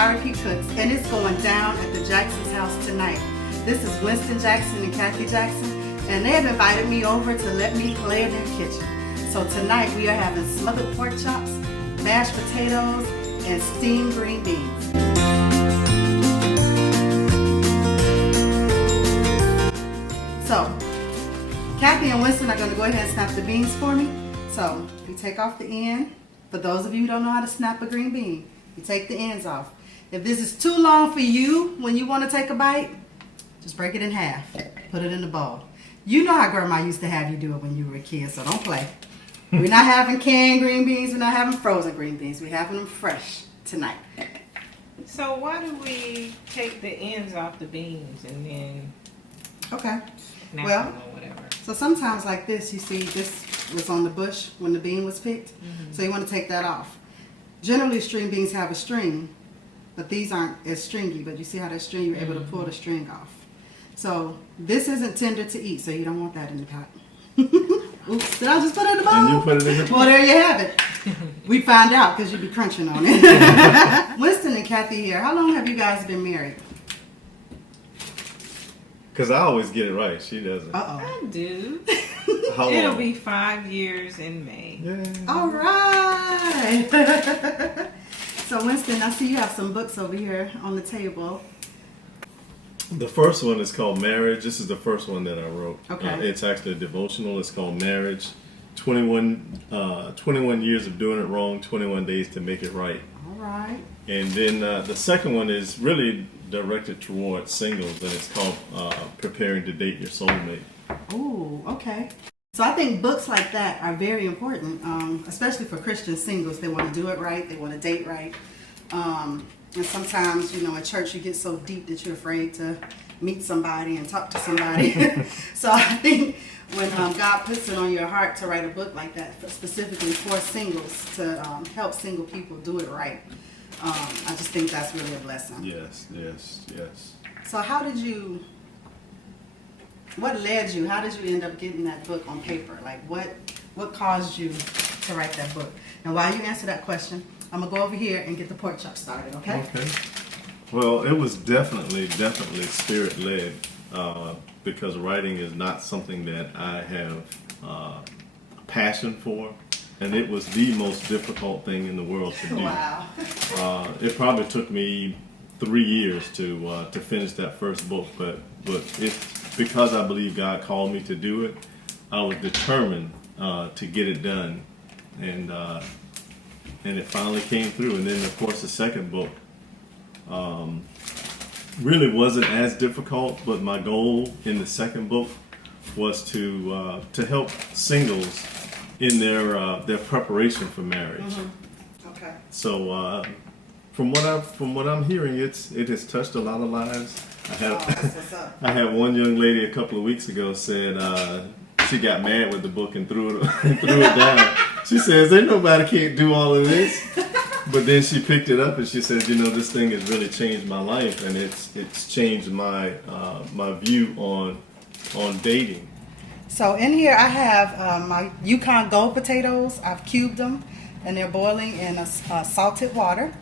Tyra P cooks, and it's going down at the Jackson's house tonight. This is Winston Jackson and Cathy Jackson, and they have invited me over to let me play in their kitchen. So tonight we are having smothered pork chops, mashed potatoes, and steamed green beans. So, Cathy and Winston are going to go ahead and snap the beans for me. So, you take off the end. For those of you who don't know how to snap a green bean, you take the ends off. If this is too long for you when you want to take a bite, just break it in half. Put it in the bowl. You know how Grandma used to have you do it when you were a kid, so don't play. We're not having canned green beans. We're not having frozen green beans. We're having them fresh tonight. So why do we take the ends off the beans and then Okay. snap Well, them or whatever? So sometimes like this, you see this was on the bush when the bean was picked. So you want to take that off. Generally, string beans have a string, but these aren't as stringy. But you see how that string, you're able to pull the string off. So this isn't tender to eat, so you don't want that in the pot. Oops, did I just put it in the bowl? And you put it in the pot? Well, there you have it. We find out because you'd be crunching on it. Winston and Cathy here. How long have you guys been married? Because I always get it right. She doesn't. Uh-oh. I do. How long? It'll be 5 years in May. Yeah. All right. So, Winston, I see you have some books over here on the table. The first one is called Marriage. This is the first one that I wrote. Okay. It's actually a devotional. It's called Marriage. 21 years of doing it wrong, 21 days to make it right. All right. And then the second one is really directed towards singles, and it's called Preparing to Date Your Soulmate. Ooh, okay. So I think books like that are very important, especially for Christian singles. They want to do it right. They want to date right. And sometimes, you know, at church you get so deep that you're afraid to meet somebody and talk to somebody. So I think when God puts it on your heart to write a book like that, specifically for singles, to help single people do it right, I just think that's really a blessing. Yes, yes, yes. So what led you? How did you end up getting that book on paper? Like what caused you to write that book? And while you answer that question, I'm gonna go over here and get the pork chop started, okay? Okay. Well, it was definitely spirit-led because writing is not something that I have a passion for, and it was the most difficult thing in the world to do. Wow. It probably took me 3 years to finish that first book, but because I believe God called me to do it, I was determined to get it done, and it finally came through. And then, of course, the second book really wasn't as difficult, but my goal in the second book was to help singles in their preparation for marriage. Mm-hmm. Okay. So from what I'm hearing, it has touched a lot of lives. That's what's up. I had one young lady a couple of weeks ago said she got mad with the book and threw it down. She says, "Ain't nobody can't do all of this." But then she picked it up and she said, "You know, this thing has really changed my life, and it's changed my my view on dating." So in here I have my Yukon Gold potatoes. I've cubed them, and they're boiling in salted water.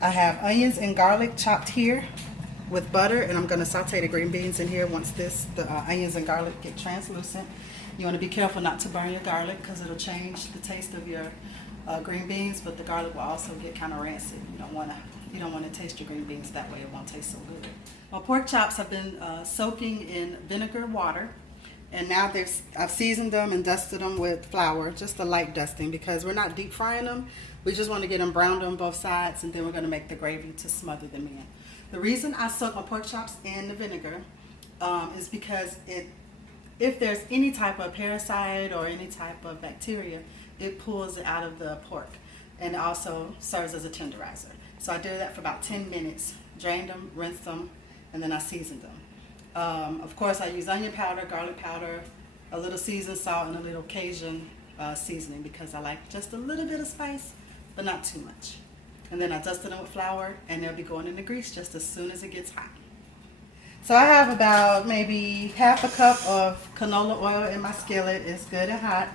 I have onions and garlic chopped here with butter, and I'm going to saute the green beans in here once the onions and garlic get translucent. You want to be careful not to burn your garlic because it'll change the taste of your green beans, but the garlic will also get kind of rancid. You don't want to taste your green beans that way. It won't taste so good. My pork chops have been soaking in vinegar water, and now I've seasoned them and dusted them with flour, just a light dusting, because we're not deep frying them. We just want to get them browned on both sides, and then we're going to make the gravy to smother them in. The reason I soak my pork chops in the vinegar is because if there's any type of parasite or any type of bacteria, it pulls it out of the pork, and it also serves as a tenderizer. So I do that for about 10 minutes, drained them, rinsed them, and then I seasoned them. Of course, I use onion powder, garlic powder, a little seasoned salt, and a little Cajun seasoning because I like just a little bit of spice, but not too much. And then I dusted them with flour, and they'll be going in the grease just as soon as it gets hot. So I have about maybe half a cup of canola oil in my skillet. It's good and hot.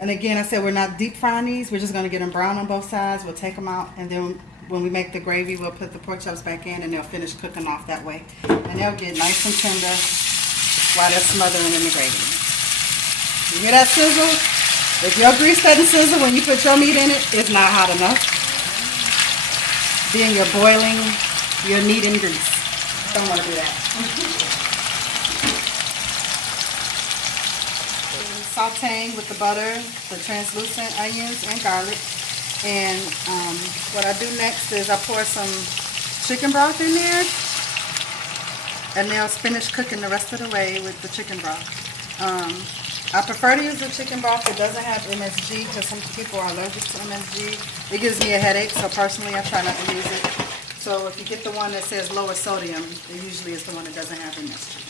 And again, I said we're not deep frying these. We're just going to get them brown on both sides. We'll take them out, and then when we make the gravy, we'll put the pork chops back in and they'll finish cooking off that way. And they'll get nice and tender while they're smothering in the gravy. You hear that sizzle? If your grease doesn't sizzle when you put your meat in it, it's not hot enough. Then you're boiling your meat in grease. Don't want to do that. Sauteing with the butter, the translucent onions and garlic. And what I do next is I pour some chicken broth in there, and they'll finish cooking the rest of the way with the chicken broth. I prefer to use the chicken broth that doesn't have MSG because some people are allergic to MSG. It gives me a headache, so personally I try not to use it. So if you get the one that says lower sodium, it usually is the one that doesn't have MSG.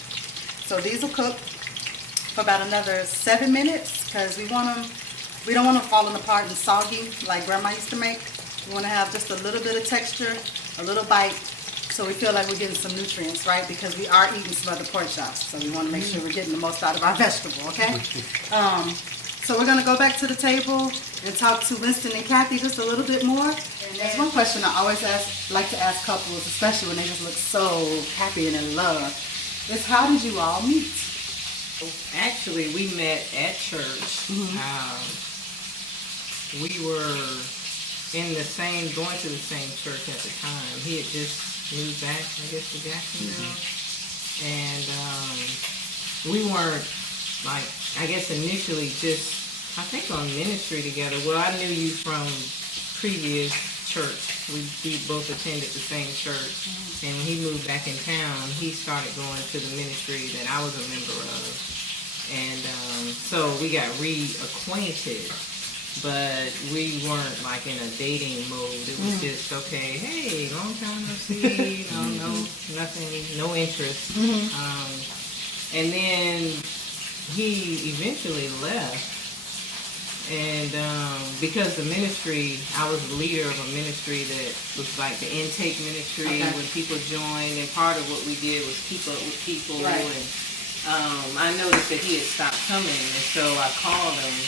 So these will cook for about another 7 minutes because we don't want them falling apart and soggy like Grandma used to make. We want to have just a little bit of texture, a little bite, so we feel like we're getting some nutrients, right? Because we are eating smothered pork chops, so we want to make sure we're getting the most out of our vegetable, okay? So we're going to go back to the table and talk to Winston and Cathy just a little bit more. And there's one question I always like to ask couples, especially when they just look so happy and in love, is how did you all meet? Actually, we met at church. We were going to the same church at the time. He had just moved back, I guess, to Jacksonville. And we weren't, like, I guess initially just, I think on ministry together. Well, I knew you from previous church. We both attended the same church. And when he moved back in town, he started going to the ministry that I was a member of. And so we got reacquainted. But we weren't like in a dating mode. It was just, okay, hey, long time no see, nothing, no interest. And then he eventually left. And because the ministry, I was the leader of a ministry that was like the intake ministry when people joined. And part of what we did was keep up with people. Right. And I noticed that he had stopped coming. And so I called him.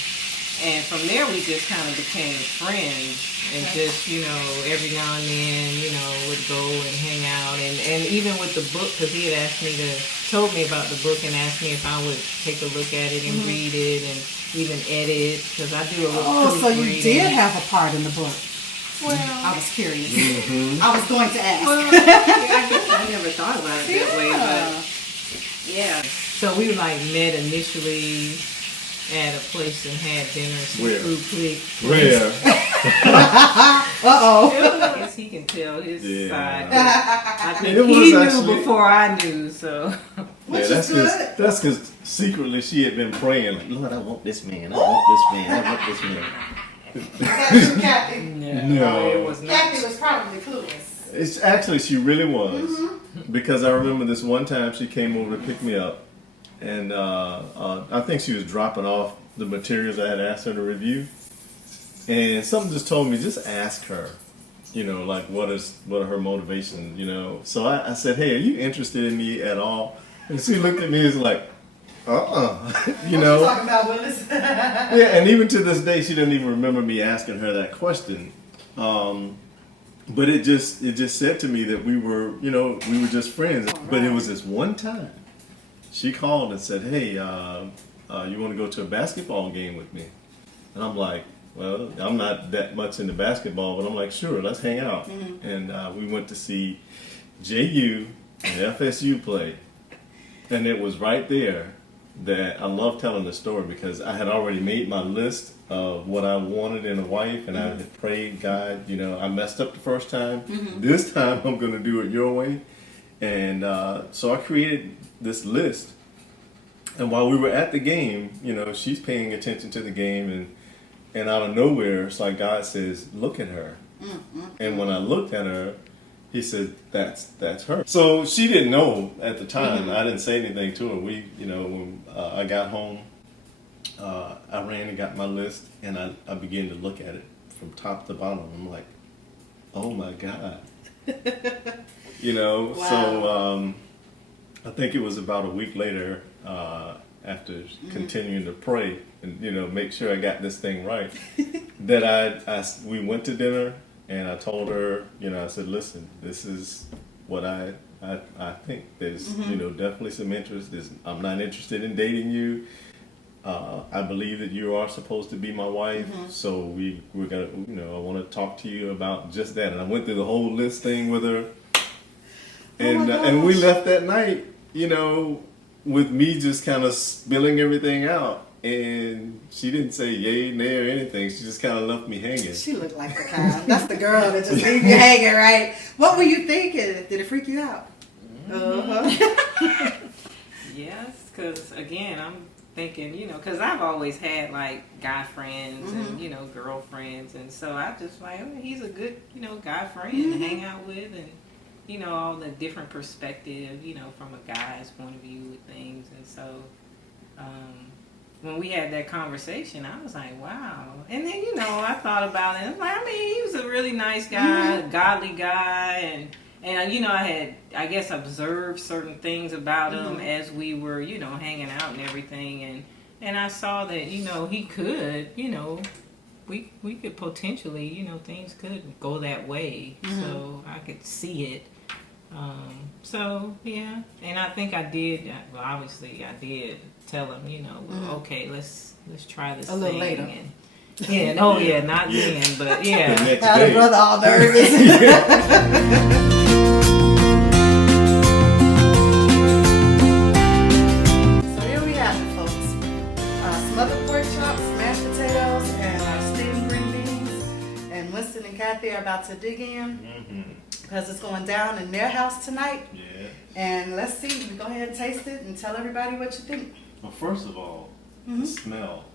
And from there, we just kind of became friends, and just, every now and then, would go and hang out. And even with the book, because he had told me about the book and asked me if I would take a look at it and read it and even edit, because I do a little so you proofreading. did have a part in the book. Well, I was curious. I was going to ask. well, I guess I never thought about it that way, but yeah. So we met initially at a place and had dinner. Where? Food click. Where? Uh-oh. I guess he can tell his Yeah. side. I think It was he knew actually- before I knew, so. Which that's is good. because secretly she had been praying, like, Lord, I want this man, I want this man, I want this man. Is that true, Cathy? No. It was not. Cathy was probably clueless. It's actually, she really was. Because I remember this one time she came over to pick me up. And I think she was dropping off the materials I had asked her to review. And something just told me, just ask her, what are her motivations, So I said, hey, are you interested in me at all? And she looked at me as like, What you talking about, Willis? Yeah, and even to this day, she doesn't even remember me asking her that question. But it just said to me that we were just friends. But it was this one time. She called and said, hey, you want to go to a basketball game with me? And I'm like, well, I'm not that much into basketball, but I'm like, sure, let's hang out. And we went to see JU and FSU play. And it was right there that I love telling the story because I had already made my list of what I wanted in a wife, and I had prayed, God, I messed up the first time. This time I'm going to do it your way. And so I created this list, and while we were at the game, she's paying attention to the game, and out of nowhere, it's like God says, "Look at her." And when I looked at her, He said, "That's her." So she didn't know at the time. I didn't say anything to her. We, when I got home, I ran and got my list, and I began to look at it from top to bottom. I'm like, "Oh my God." Wow. So I think it was about a week later, after continuing to pray and make sure I got this thing right, that we went to dinner, And I told her, I said, listen, this is what I think. There's, definitely some interest. I'm not interested in dating you. I believe that you are supposed to be my wife. So we're gonna, I want to talk to you about just that. And I went through the whole list thing with her. And we left that night, with me just kind of spilling everything out. And she didn't say yay, nay, or anything. She just kind of left me hanging. She looked like the kind. That's the girl that just leave you hanging, right? What were you thinking? Did it freak you out? Yes, because again, I'm thinking, because I've always had like guy friends and girlfriends, and so I just like, oh, he's a good guy friend to hang out with, and all the different perspective from a guy's point of view with things, and so when we had that conversation, I was like, wow. And then I thought about it. I mean, he was a really nice guy, a godly guy, and I had, I guess, observed certain things about him as we were, hanging out and everything. And I saw that, he could, we could potentially, things could go that way. So I could see it. So, yeah. And I think I did, well, obviously I did tell him, well, okay, let's try this a little thing. later. And, yeah, not then, but yeah. Had a brother all nervous. So here we have it, folks. Smothered pork chops, mashed potatoes, and our steamed green beans. And Winston and Cathy are about to dig in because it's going down in their house tonight. Yeah. And let's see. We go ahead and taste it and tell everybody what you think. Well, first of all, the smell.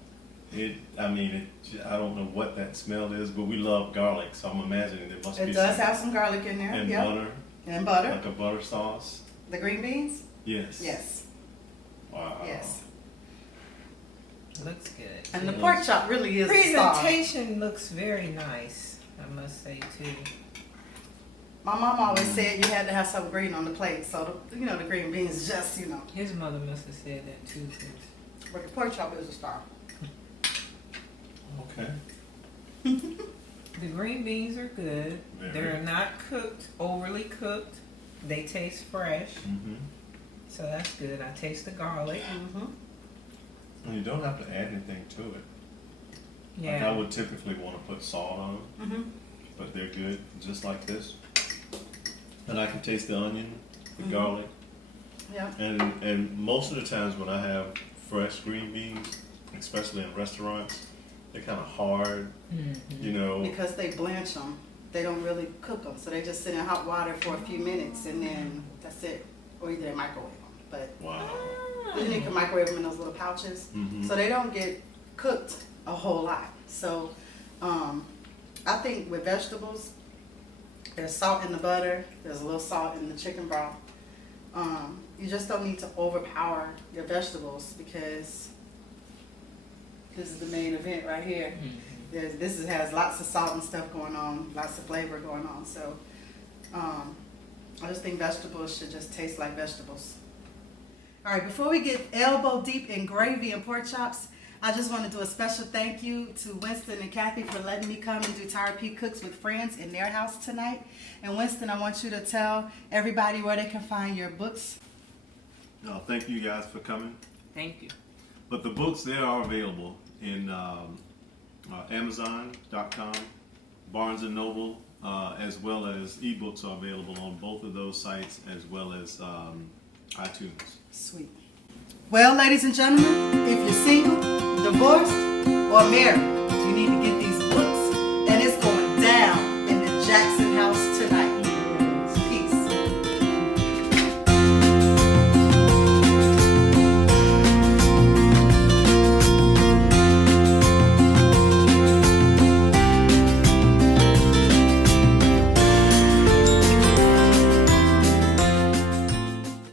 I don't know what that smell is, but we love garlic, so I'm imagining there must be. It does have some garlic in there. And yep. butter. And butter. Like a butter sauce. The green beans? Yes. Yes. Wow. Yes. Looks good. And the pork chop really is the star. Presentation looks very nice, I must say, too. My mom always said you had to have some green on the plate, so the green beans just His mother must have said that too. But the pork chop is a star. Okay. The green beans are good. Very. They're not cooked, overly cooked. They taste fresh, so that's good. I taste the garlic. And you don't have to add anything to it. Yeah. Like I would typically want to put salt on them, but they're good just like this. And I can taste the onion, the garlic. Yeah. And most of the times when I have fresh green beans, especially in restaurants, they're kind of hard, Because they blanch them. They don't really cook them. So they just sit in hot water for a few minutes and then that's it. Or either they microwave them. But Wow. then you can microwave them in those little pouches. So they don't get cooked a whole lot. So I think with vegetables, there's salt in the butter. There's a little salt in the chicken broth. You just don't need to overpower your vegetables because this is the main event right here. Has lots of salt and stuff going on, lots of flavor going on. So I just think vegetables should just taste like vegetables. All right, before we get elbow deep in gravy and pork chops, I just want to do a special thank you to Winston and Cathy for letting me come and do Tyra P Cooks with Friends in their house tonight. And Winston, I want you to tell everybody where they can find your books. No, thank you guys for coming. Thank you. But the books, they are available in Amazon.com, Barnes & Noble, as well as ebooks are available on both of those sites, as well as iTunes. Sweet. Well, ladies and gentlemen, if you're single, divorced, or married,